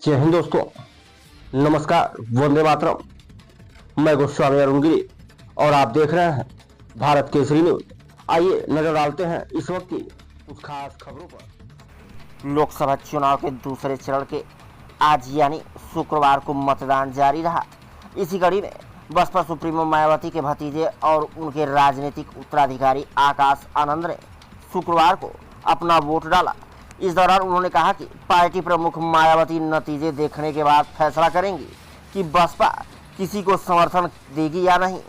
जय हिंद दोस्तों, नमस्कार, वंदे मातरम। मैं गोस्वामी अरुण गिरी और आप देख रहे हैं भारत केसरी न्यूज। आइए नजर डालते हैं इस वक्त की कुछ खास खबरों पर। लोकसभा चुनाव के दूसरे चरण के आज यानी शुक्रवार को मतदान जारी रहा। इसी कड़ी में बसपा सुप्रीमो मायावती के भतीजे और उनके राजनीतिक उत्तराधिकारी आकाश आनंद ने शुक्रवार को अपना वोट डाला। इस दौरान उन्होंने कहा कि पार्टी प्रमुख मायावती नतीजे देखने के बाद फैसला करेंगी कि बसपा किसी को समर्थन देगी या नहीं,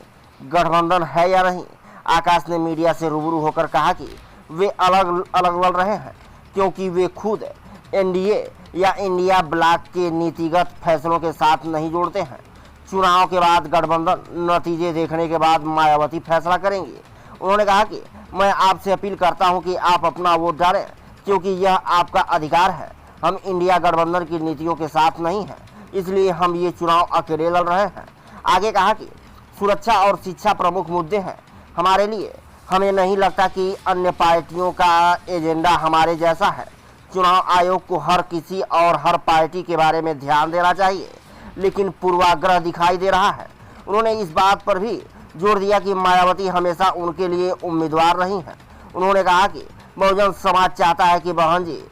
गठबंधन है या नहीं। आकाश ने मीडिया से रूबरू होकर कहा कि वे अलग अलग लड़ रहे हैं क्योंकि वे खुद एनडीए या इंडिया ब्लॉक के नीतिगत फैसलों के साथ नहीं जोड़ते हैं। चुनाव के बाद गठबंधन नतीजे देखने के बाद मायावती फैसला करेंगी। उन्होंने कहा कि मैं आपसे अपील करता हूं कि आप अपना वोट डालें क्योंकि यह आपका अधिकार है। हम इंडिया गठबंधन की नीतियों के साथ नहीं हैं, इसलिए हम ये चुनाव अकेले लड़ रहे हैं। आगे कहा कि सुरक्षा और शिक्षा प्रमुख मुद्दे हैं हमारे लिए। हमें नहीं लगता कि अन्य पार्टियों का एजेंडा हमारे जैसा है। चुनाव आयोग को हर किसी और हर पार्टी के बारे में ध्यान देना चाहिए, लेकिन पूर्वाग्रह दिखाई दे रहा है। उन्होंने इस बात पर भी जोर दिया कि मायावती हमेशा उनके लिए उम्मीदवार रही हैं। उन्होंने कहा कि बहुजन समाज चाहता है कि बहन जी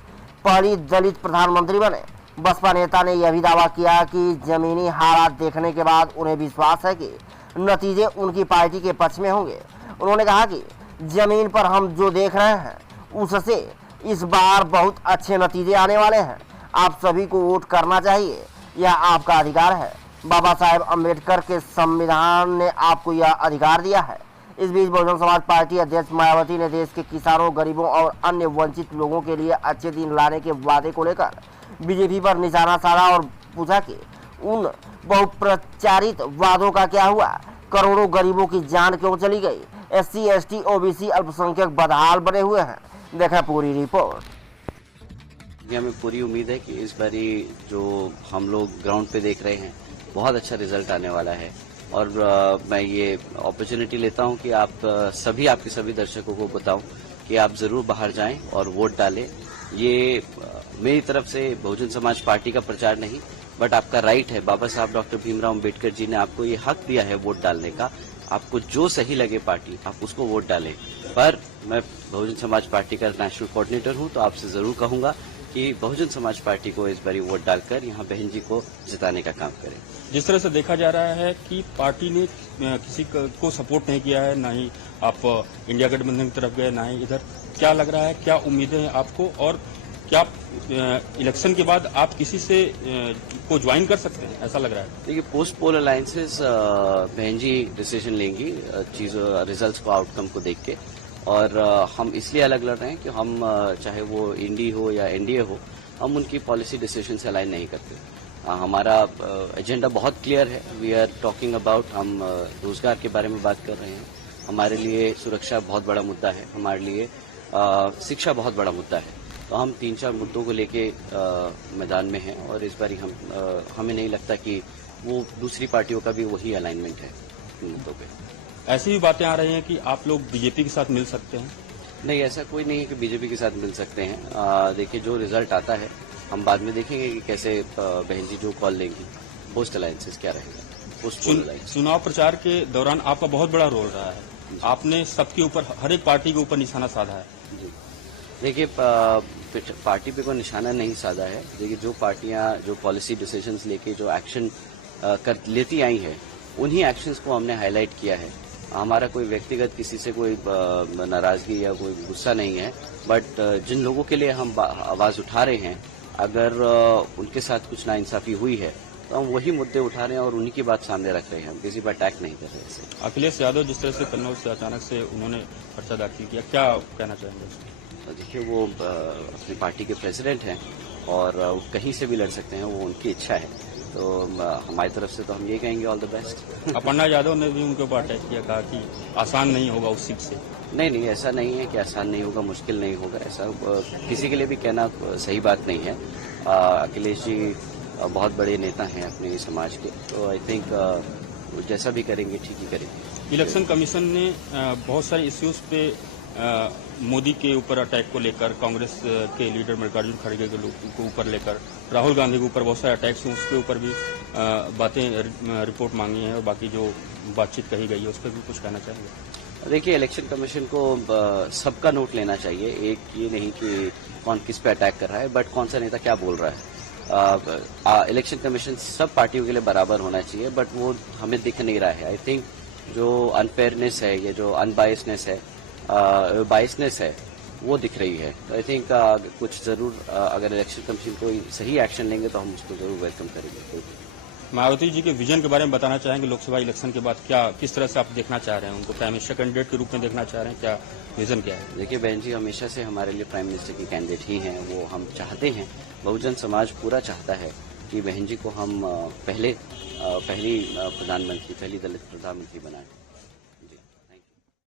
पहली दलित प्रधानमंत्री बने। बसपा नेता ने यह भी दावा किया कि जमीनी हालात देखने के बाद उन्हें विश्वास है कि नतीजे उनकी पार्टी के पक्ष में होंगे। उन्होंने कहा कि जमीन पर हम जो देख रहे हैं उससे इस बार बहुत अच्छे नतीजे आने वाले हैं। आप सभी को वोट करना चाहिए, यह आपका अधिकार है। बाबा साहेब अम्बेडकर के संविधान ने आपको यह अधिकार दिया है। इस बीच बहुजन समाज पार्टी अध्यक्ष मायावती ने देश के किसानों, गरीबों और अन्य वंचित लोगों के लिए अच्छे दिन लाने के वादे को लेकर बीजेपी पर निशाना साधा और पूछा कि उन बहुप्रचारित वादों का क्या हुआ। करोड़ों गरीबों की जान क्यों चली गई। SC, ST, OBC अल्पसंख्यक बदहाल बने हुए हैं। देखा पूरी रिपोर्ट। हमें पूरी उम्मीद है कि इस बारी जो हम लोग ग्राउंड पे देख रहे हैं बहुत अच्छा रिजल्ट आने वाला है। और मैं ये अपॉर्चुनिटी लेता हूं कि आप आपके सभी दर्शकों को बताऊं कि आप जरूर बाहर जाएं और वोट डालें। ये मेरी तरफ से बहुजन समाज पार्टी का प्रचार नहीं, बट आपका राइट है। बाबा साहब डॉक्टर भीमराव अम्बेडकर जी ने आपको ये हक दिया है वोट डालने का। आपको जो सही लगे पार्टी, आप उसको वोट डालें। पर मैं बहुजन समाज पार्टी का नेशनल कोऑर्डिनेटर हूं, तो आपसे जरूर कहूंगा कि बहुजन समाज पार्टी को इस बारी वोट डालकर यहाँ बहन जी को जिताने का काम करें। जिस तरह से देखा जा रहा है कि पार्टी ने किसी को सपोर्ट नहीं किया है, ना ही आप इंडिया गठबंधन की तरफ गए, ना ही इधर, क्या लग रहा है, क्या उम्मीदें हैं आपको, और क्या इलेक्शन के बाद आप किसी से को ज्वाइन कर सकते हैं, ऐसा लग रहा है? देखिए, पोस्ट पोल अलायंसेस बहन जी डिसीजन लेंगी चीजों, रिजल्ट्स को, आउटकम को देख के। और हम इसलिए अलग लड़ रहे हैं कि हम चाहे वो इंडी हो या एनडीए हो, हम उनकी पॉलिसी डिसीजन से अलाइन नहीं करते। हमारा एजेंडा बहुत क्लियर है। वी आर टॉकिंग अबाउट, हम रोजगार के बारे में बात कर रहे हैं। हमारे लिए सुरक्षा बहुत बड़ा मुद्दा है, हमारे लिए शिक्षा बहुत बड़ा मुद्दा है। तो हम 3-4 मुद्दों को लेके मैदान में हैं और इस बारी हमें नहीं लगता कि वो दूसरी पार्टियों का भी वही अलाइनमेंट है इन मुद्दों पे। ऐसी भी बातें आ रही हैं कि आप लोग बीजेपी के साथ मिल सकते हैं। नहीं, ऐसा कोई नहीं है कि बीजेपी के साथ मिल सकते हैं। देखिए, जो रिजल्ट आता है हम बाद में देखेंगे कि कैसे बहन जी जो कॉल लेंगी, पोस्ट अलायंसेस क्या रहेगा, पोस्ट पोल अलायंस। चुनाव प्रचार के दौरान आपका बहुत बड़ा रोल रहा है, आपने सबके ऊपर, हर एक पार्टी के ऊपर निशाना साधा है। जी, देखिए, पार्टी पे कोई निशाना नहीं साधा है। देखिए, जो पार्टियां जो पॉलिसी डिसीजंस लेके जो एक्शन लेती आई है, उन्हीं एक्शंस को हमने हाईलाइट किया है। हमारा कोई व्यक्तिगत किसी से कोई नाराजगी या कोई गुस्सा नहीं है, बट जिन लोगों के लिए हम आवाज उठा रहे हैं, अगर उनके साथ कुछ नाइंसाफी हुई है तो हम वही मुद्दे उठा रहे हैं और उन्हीं की बात सामने रख रहे हैं। हम किसी पर अटैक नहीं कर रहे हैं। अखिलेश यादव जिस तरह से कन्नौज से अचानक से उन्होंने पर्चा दाखिल किया, क्या कहना चाहेंगे? देखिए, वो अपनी पार्टी के प्रेसिडेंट हैं और कहीं से भी लड़ सकते हैं, वो उनकी इच्छा है। तो हमारी तरफ से तो हम ये कहेंगे all the best. Aparna Yadav ने भी उनके ऊपर अटैक किया, कहा कि आसान नहीं होगा उस सीट से। नहीं, ऐसा नहीं है कि आसान नहीं होगा, मुश्किल नहीं होगा, ऐसा किसी के लिए भी कहना सही बात नहीं है। अखिलेश जी बहुत बड़े नेता हैं अपने समाज के, तो आई थिंक जैसा भी करेंगे ठीक ही करेंगे। इलेक्शन कमीशन ने बहुत सारे इश्यूज पे मोदी के ऊपर अटैक को लेकर, कांग्रेस के लीडर मल्लिकार्जुन खड़गे के ऊपर लेकर, राहुल गांधी के ऊपर बहुत सारे अटैक्स हैं, उसके ऊपर भी बातें रिपोर्ट मांगी है और बाकी जो बातचीत कही गई है उस पर भी कुछ कहना चाहेंगे? देखिए, इलेक्शन कमीशन को सबका नोट लेना चाहिए। एक ये नहीं कि कौन किस पे अटैक कर रहा है, बट कौन सा नेता क्या बोल रहा है। इलेक्शन कमीशन सब पार्टियों के लिए बराबर होना चाहिए, बट वो हमें दिख नहीं रहा है। आई थिंक जो अनफेयरनेस है, ये जो अनबायसनेस है, बायसनेस है, वो दिख रही है। तो आई थिंक कुछ जरूर अगर इलेक्शन कमीशन कोई सही एक्शन लेंगे तो हम उसको जरूर वेलकम करेंगे। मायावती जी के विजन के बारे में बताना चाहेंगे, लोकसभा इलेक्शन के बाद क्या किस तरह से आप देखना चाह रहे हैं, उनको प्राइम मिनिस्टर कैंडिडेट के रूप में देखना चाह रहे हैं, क्या विजन क्या है? देखिए बहन जी, हमेशा से हमारे लिए प्राइम मिनिस्टर की कैंडिडेट ही हैं। वो हम चाहते हैं, बहुजन समाज पूरा चाहता है कि बहन जी को हम पहली प्रधानमंत्री, पहली दलित प्रधानमंत्री बनाएं।